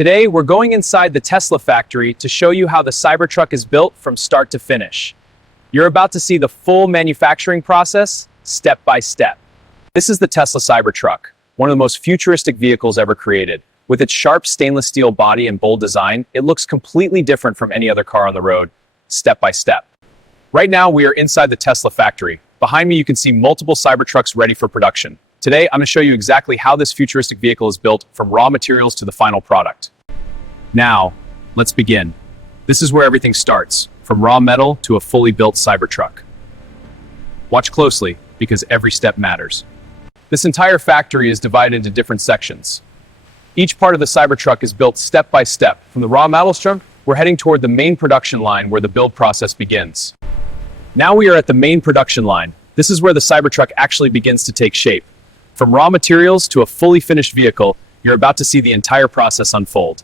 Today, we're going inside the Tesla factory to show you how the Cybertruck is built from start to finish. You're about to see the full manufacturing process, step by step. This is the Tesla Cybertruck, one of the most futuristic vehicles ever created. With its sharp stainless steel body and bold design, it looks completely different from any other car on the road, step by step. Right now, we are inside the Tesla factory. Behind me, you can see multiple Cybertrucks ready for production. Today, I'm going to show you exactly how this futuristic vehicle is built from raw materials to the final product. Now, let's begin. This is where everything starts, from raw metal to a fully built Cybertruck. Watch closely, because every step matters. This entire factory is divided into different sections. Each part of the Cybertruck is built step by step. From the raw metal structure, we're heading toward the main production line where the build process begins. Now we are at the main production line. This is where the Cybertruck actually begins to take shape. From raw materials to a fully finished vehicle, you're about to see the entire process unfold.